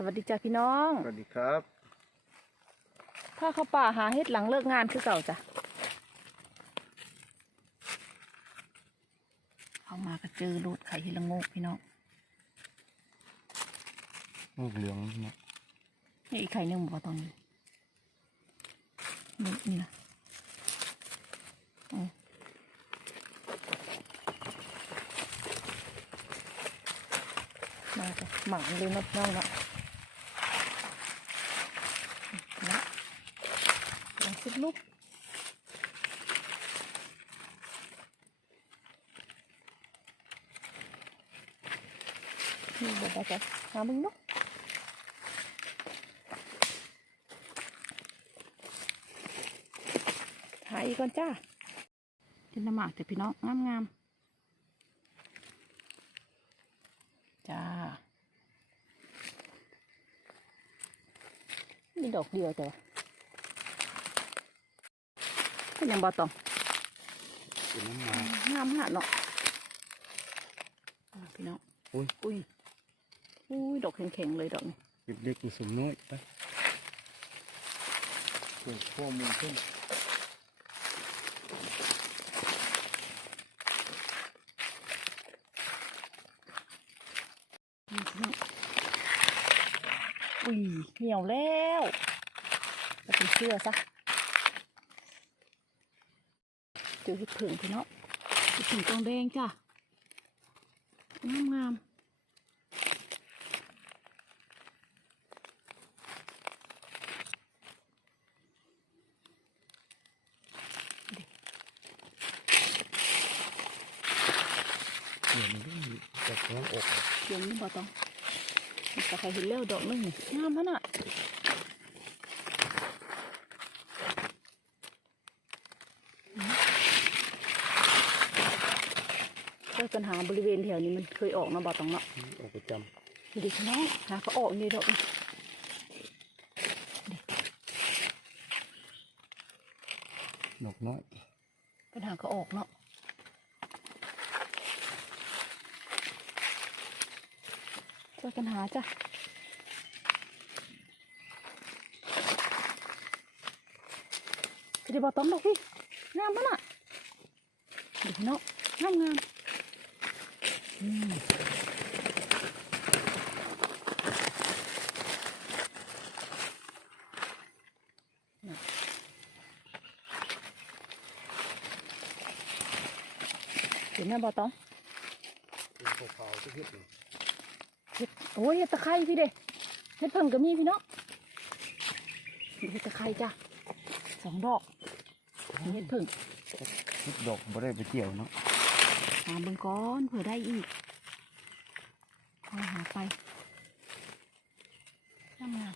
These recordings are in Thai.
สวัสดีจ้าพี่น้อง สวัสดีครับถ้าเข้าป่าหาเฮ็ดหลังเลิกงานคือเก่าจ้ะเข้ามาก็เจอรูดไข่เฮดละโงกพี่น้องลูกเหลืองเนาะนี่อีกไข่หนึ่งบอกว่าตอนนี้นี่นี่นะอืมมาจ้ะหมักเลยนกน้องเนาะนะ ลองสิบลูกนี่บอกว่าจะหามึงเนาะหาอีกก่อนจ้าเป็นน้ำหมากแต่พี่น้องงามงามๆจ้ามีดอกเดียวจ้ะ เป็นยังบอตองเป็นน้ำมางามหาดเนาะอ่าพี่น้องอุ้ยอุ้ยอุ้ยดอกแข็งๆเลยดอกนี้เด็กๆมีสมน้อยไปเกิดข้อมูลขึ้นนี่พี่น้องอุ้ยเหนียวแล้วจะเป็นเชื่อซะเจอเห็ดผึ่งพี่น้องเห็ดผึ่งตองแดงจ้ะงามงามๆดิเหมือนที่จากน้องอกเดี๋ยวนี้บ่ต้องมันก็ใครเห็นแล้วดอกหนึงนี่งามขนาด เจ้าปัญหาบริเวณแถวนี้มันเคยออกเนาะบ่ต้องเนาะออกประจดูดิพี่น้องหาก็ออกนี่ดอกนี่ำดอกน้อยปัญหาก็ออกเนาะเจ้าปัญหาจ้ะเดี๋ยวบ่ต้องดอกพี่งามปะน่ะดูพี่น้องงามงามอืม เห็นไหมบอตองเป็นขาวๆที่เห็ดอยู่เห็ดโอ้ยเห็ดตะไคร้พี่เด้เห็ดเพิ่งก็มีพี่เนาะเห็ดตะไคร้จ้ะสองดอกนี่เห็ดเพิ่งเห็ดดอกบ่ได้ไปเกี่ยวเนาะ หาเบิ่งก้อนเผื่อได้อีกเอาหาไปน้ำงาม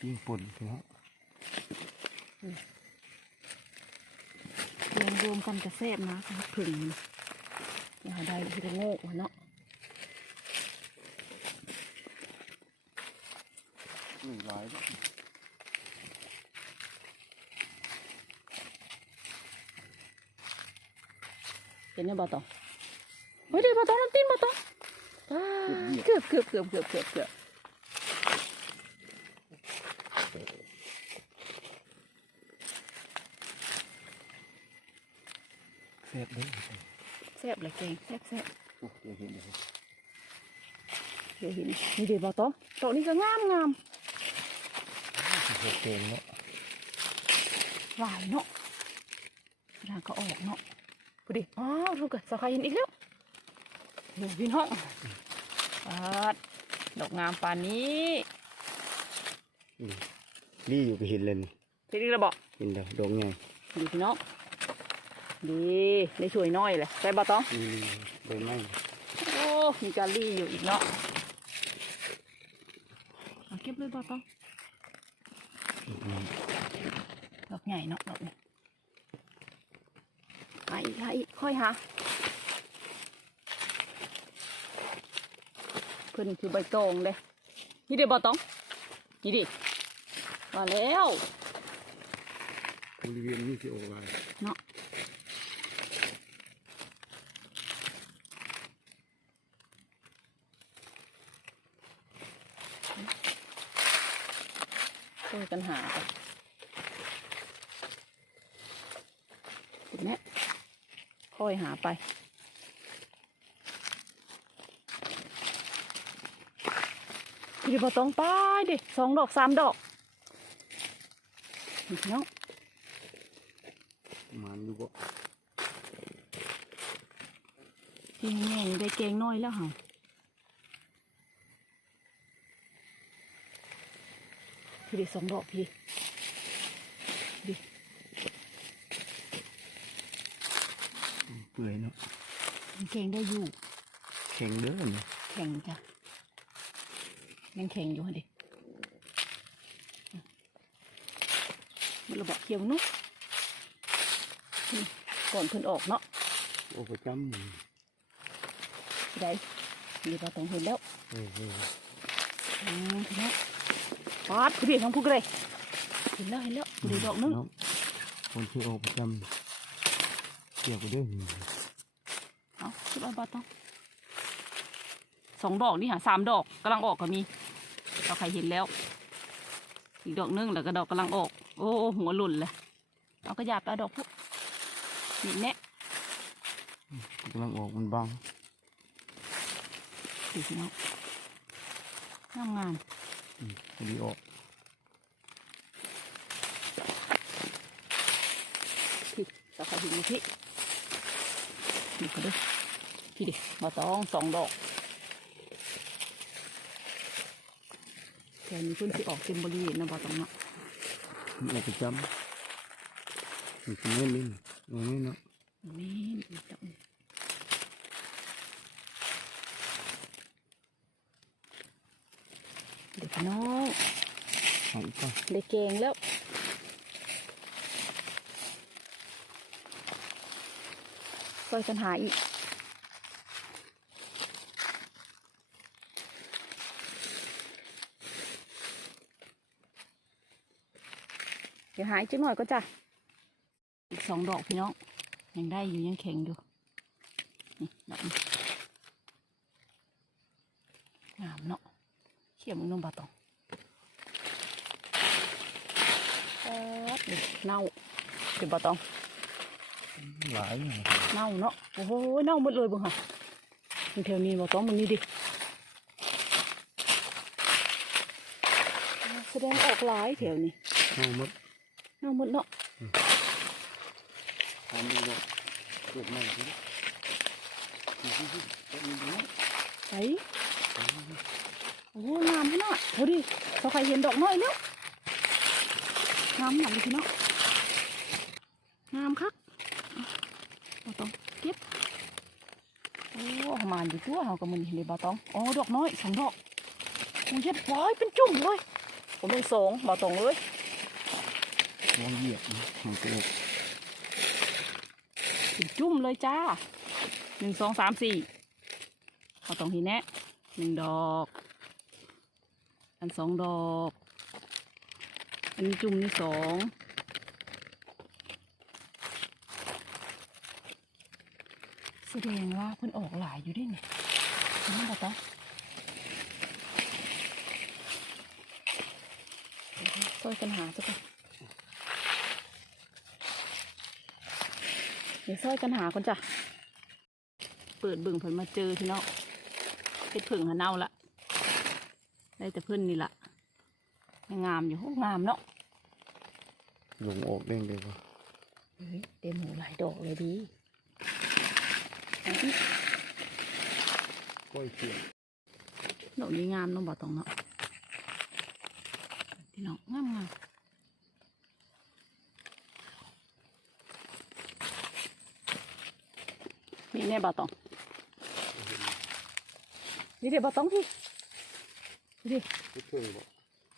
ปิ้งป่นเนาะเรียงรวมกันกระแซบนะเห็ดเพิ่งนี่อย่าได้ที่ละโง่เนาะอุ้ยหลายแล้ว เห็นไหมบอตองเฮ้ยเดี๋ยวบอตองน้ำตีนบอตองอ่าเกือบเกือบเกือบเกือบเกือบเกือบแซ่บเลยแซ่บเลยแกงแซ่บแซ่บโอ้เดี๋ยวเห็นเลยเดี๋ยวเห็นนี่เดี๋ยวบอตองดอกนี้ก็งามงามเห็ดเก่งเนาะหลายเนาะทางก็ออกเนาะ พอดีอ้าวลูกอะสกายเห็นอีกแล้วโอ้ยพี่น้องปาดดอกงามปานนี้นี่รีอยู่ไปเห็นเลยนี่เห็นอีกแล้วบอกเห็นแล้วดอกใหญ่ดีพี่น้องดีได้ช่วยน้อยเลยใช่บอตองนี่ใบไม้โอ้มีการรีอยู่อีกเนาะเอาเก็บเลยบอตองดอกน้อยดอกใหญ่เนาะดอกนี้ห ไาอีกอีค่อยหาเพิ่นคือใบตองเลยนี่เดี๋ยวบอตองนี่ดิมาแล้วบริเวณนี้ที่โอไวเนาะช่วยกันหาไปเนไหม ค่อยหาไปพี่บอต้องไปดิสองดอกสามดอกนี่เนาะมันอยู่บ่พี่แง่ได้เกงน้อยแล้วเหรอพี่ดิสองดอกพี่ดิ เปื่อยเนาะมันเกงได้อยู่ แข็งเด้อเนี่ยแข็งจ้ะยังแข็งอยู่ฮะดิมันระบอกเขียวนุ๊กนี่ก่อนเพิ่นออกเนาะโอ้ประจำนี่ที่ใดมีปลาตองเห็นแล้วเฮ้ยเฮ้ยอืมเห็นแล้วปาดพี่เบียของพวกเลยเห็นแล้วเห็นแล้วดูดอกนึงเาะคนที่ออกประจำ เกี่ยวกับเด้อนี่เอาคิดว่าปลาตองสองดอกนี่หาสามดอกกำลังออกก็มีเราใครเห็นแล้ว อีกดอกนึงแล้วก็ดอกกำลังออก โอ้หัวหล่นเลยเอากระยาบไปเอาดอกพวกนี่แน่กำลังออกมันบางดูสิเนาะงามงามอืมพอดีออกๆพี่เราใครเห็นอยู่พี่ ดูกันด้วยพี่ดิมาตองสองดอกแถวนี้เพิ่นสิออกเต็มบริเวณนะบอตองเนาะมันออกประจำมันเป็นเงี้ยลิ้นอย่างนี้เนาะนี่อีกดอกหนึ่งเด็กน้องหายก็ได้เก่งแล้ว ช่วยกันหาอีกเดี๋ยวหายจังหน่อยก็จ้ะอีกสองดอกพี่น้องยังได้อยู่ยังแข็งอยู่นี่ดอกนี้งามเนาะเขี่ยมึงนุ่มบาตองเออนี่เน่าเดี๋ยวบาตอง หลายอยู่เน่าเนาะโอ้โหเน่าหมดเลยเบุ๋งค่ะมันแถวนี้บาตองมันนี่ดิแสดงออกหลายแถวนี้เอาหมดเน่าหมดเนาะทำดูบ่เกิดใหม่ทีนี้นี่ที่ที่จะมีเนาะไอ้โอ้โหงามขนาดโอ้ดิเขาใครเห็นดอกน้อยแล้วงามหนักเลยพี่เนาะงามคัก บาตองเก็บโอ้ประมาณอยู่ตัวเขากับมันเห็นเลยบาตองอ๋อดอกน้อยสองดอกโอ้ยเย็ดว้ายเป็นจุ่มเลยผมเป็นสองบาตองเลยลองเหยียบนะมันจะออกเป็นจุ่มเลยจ้าหนึ่งสองสามสี่บาตองเห็นแน่หนึ่งดอก อันสองดอก อันนี้จุ่มนี่สอง แสดงว่าเพิ่นออกหลายอยู่ด้วยเนี่ยนี่บาตองช่วยกันหาสักก่อนเดี๋ยวช่วยกันหาก่อนจ้ะ เปิดเบิ่งเพิ่นมาเจอพี่น้องเฮ็ดผึ่งหาเน่าละได้แต่เพิ่นนี่ละยังงามอยู่โอ้งามเนาะหลงออกเด้งเลยว่ะเฮ้ยเต็มหูหลายดอกเลยดีเอาอี กก้อยเกี่ยวดอกนี้งามเน้องบอกตรงเนาะพี่น้องงามงามนี่แน่บาตองนี่เดี๋ยวบาตองพี่นี่ที่เพิ่งบ่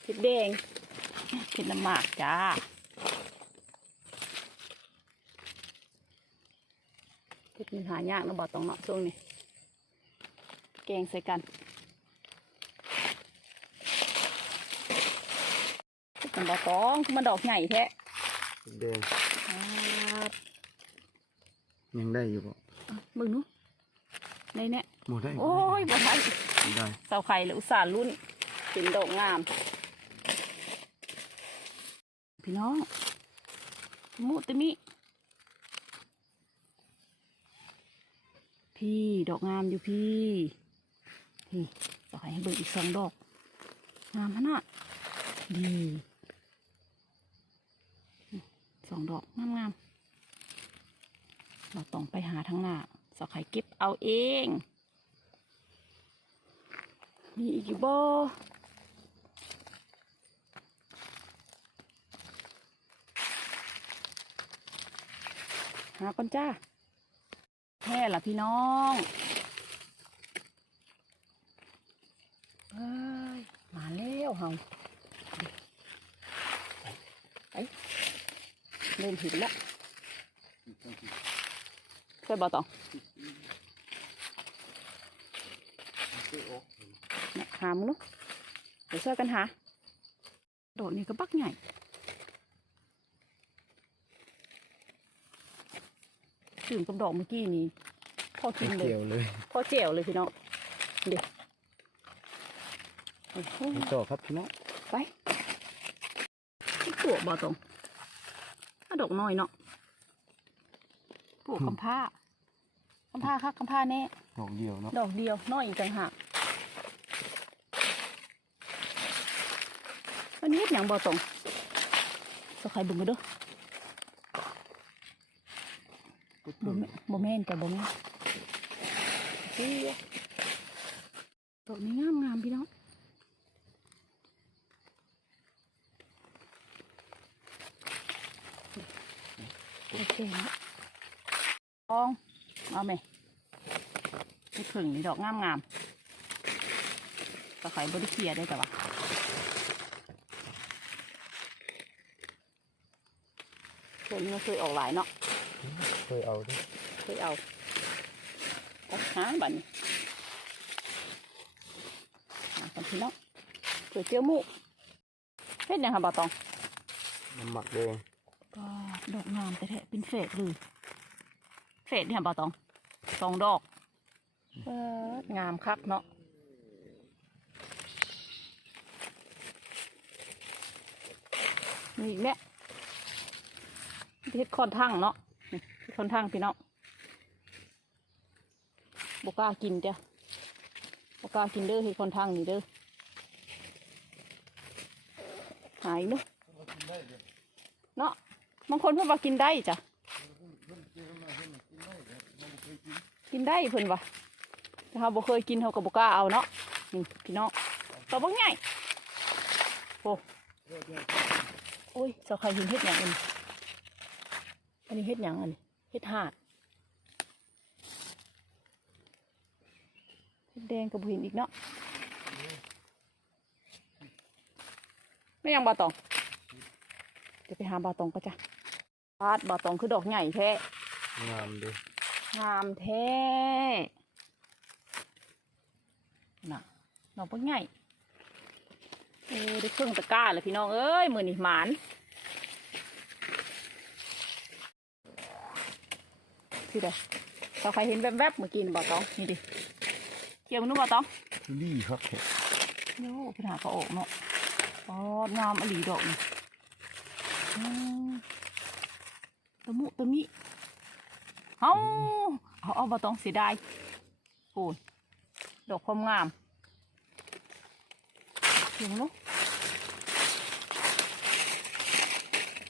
เห็ดแดงเห็ดน้ำหมากจ้า เห็ดมันหายากเนาะบาตองเนาะช่วงนี้แกงใส่กันเห็ดมันบาตองคือมันดอกใหญ่แท้แดงครับยังได้อยู่บ่อะมึงหนูในเนี่ยหมดได้โอ้ยบ่ได้ได้เสาไข่เลยอุตส่าห์รุ่นเป็นดอกงาม พี่น้องมุตะมิ พี่ ดอกงามอยู่พี่ พี่ดอกให้เบิ่งอีกสองดอก งามขนาดดีสองดอกงามงามๆเราต้องไปหาทางหน้าสอไข่เก็บเอาเอง มีอีกอยู่บ่หาก่อนจ้า แค่ละพี่น้องเฮ้ยมาแล้วเฮาไปเริ่มถึงแล้วช่วยบอต่องช่วยออกเนี่ยหามึงลูกเดี๋ยวช่วยกันหาโดดนี่ก็บักใหญ่ ตื่นกับดอกเมื่อกี้นี้พอกินเลยเกี่ยวเลย พอเจียวเลยพี่น้องเดี๋ยวโอ้โหไปต่อครับพี่น้องไปที่ตัวบ่ตรงถ้าดอกน้อยเนาะปลูกคำผ้าคำผ้าค่ะคำผ้าแน่ดอกเดียวเนาะดอกเดียวน้อยอีกต่างหากวันนี้เฮ็ดหยังบ่ตรงสกใครบุญมาด้วย บ่แม่บ่แม่นแต่บ่แม่นเฮ้ยดอกนี้งามงามๆพี่น้องโอเคนะลองเอาไหมนี่ผึ่งนี่ดอกงามงามๆตะไคร้บริเคียได้แต่ว่าตัวนี้มันเคยออกหลายเนาะ เคยเอาด้วยเคยเอาเอาหาบัดนหาคนพี่น้องเกิดเจียวหมูเฮ็ดยังค่ะบาตองน้ำหมักแดงก็ดอกงามแต่แท้ๆเป็นเฟสเลยเฟสเนี่ยบ่าวตองสองดอกเปิดงามคักเนาะมีอีกแม่เฮ็ดคอนทั้งเนาะ นี่เฮ็ดคอนทั้งพี่น้องบกล้ากินจ้ะบกล้ากินเด้อเฮ็ดคอนทั้งนี่เด้อ หายเนาะเนาะบางคนเพิ่นว่ากินได้จ้ะ กินได้เพิ่นว่าเขาบ่เคยกินเขาก็บ่กล้าเอาเนาะนี่พี่น้องตัวบ่ง่ายโอ้โอ้ยเจ้าใครเห็นเฮ็ดหยังอันนี้อันนี้เฮ็ดหยังอันนี้ เฮ็ดหาดเฮ็ดแดงก็บ่เห็นอีกเนาะไม่ยังบ่ตองเดี๋ยวไปหาบาตองก็จ้ะบาดบาตองคือดอกใหญ่แท้งามเลยงามแท้น่ะดอกเพิ่งใหญ่เออได้ครึ่งตะกร้าเลยพี่น้องเอ้ยมือนี่หมาน พี่เด้อเราใครเห็นแวบๆเมื่อกี้นี่บาตองนี่ดิเกี่ยวมันนู้นบาตองทุลี่ครับโย่พี่หาก็ออกเนาะอ๋องามอหลีดอกนี่อืมตะมุตะมิเอาเอาเอาบะต้องเสียดายโอ้ยดอกความงามเห็นเนาะ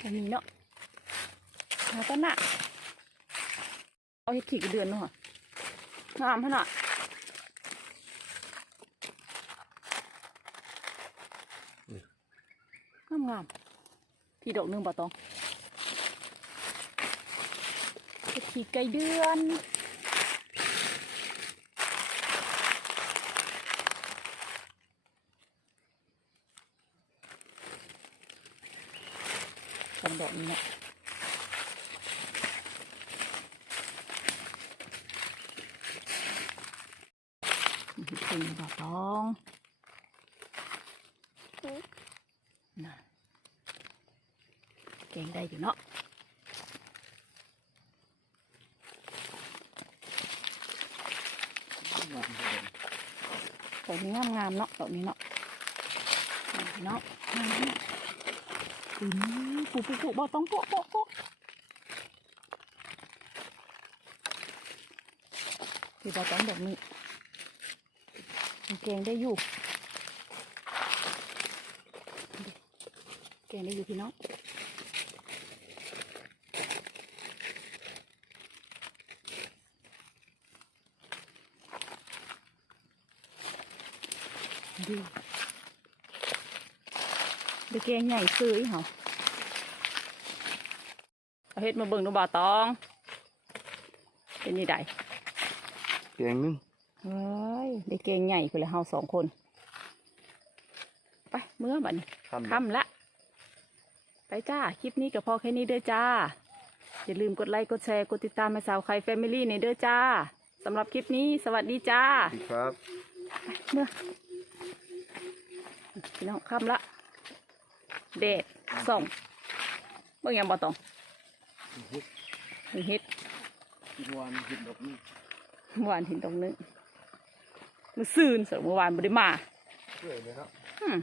อันนี้เนาะแล้วก็น่ะ เอาเห็ดถีกระเดือนเนาะงามขนาดงามงามๆพี่ดอกนึงบ่ตองเฮ็ดทีไก่เดือนสองดอกนี้เนาะนี่คือบ่ตอง น่ะเก่งได้อยู่เนาะดอกนี้งามงามๆเนาะด แบบนี้เกงได้อยู่เกงได้อยู่พี่น้องดูเด็กแกงใหญ่ซื้ออีเหรอเอาเฮ็ดมาเบิ่งดูบ่าตอง เป็นยังไงแกงนึงเฮ้ยได้เกงใหญ่ไปเลยเฮาสองคน ไปเมื่อบัดนี้ทำค่ำละ ไปจ้า คลิปนี้ก็พอแค่นี้เด้อจ้า อย่าลืมกดไลค์ กดแชร์ กดติดตามให้สาวไข่แฟมิลี่ในเด้อจ้าสำหรับคลิปนี้สวัสดีจ้าสวัสดีครับ เมื่อพี่น้องค่ำละเดดส่องเบิ่งยังบ่ต้องเฮ็ดมีเฮ็ดกินวานกินดอกนี้เมื่อวานเห็นตรงนึงมือซืนสำหรับเมื่อวานบ่ได้มาเปื่อยเลยครับอืม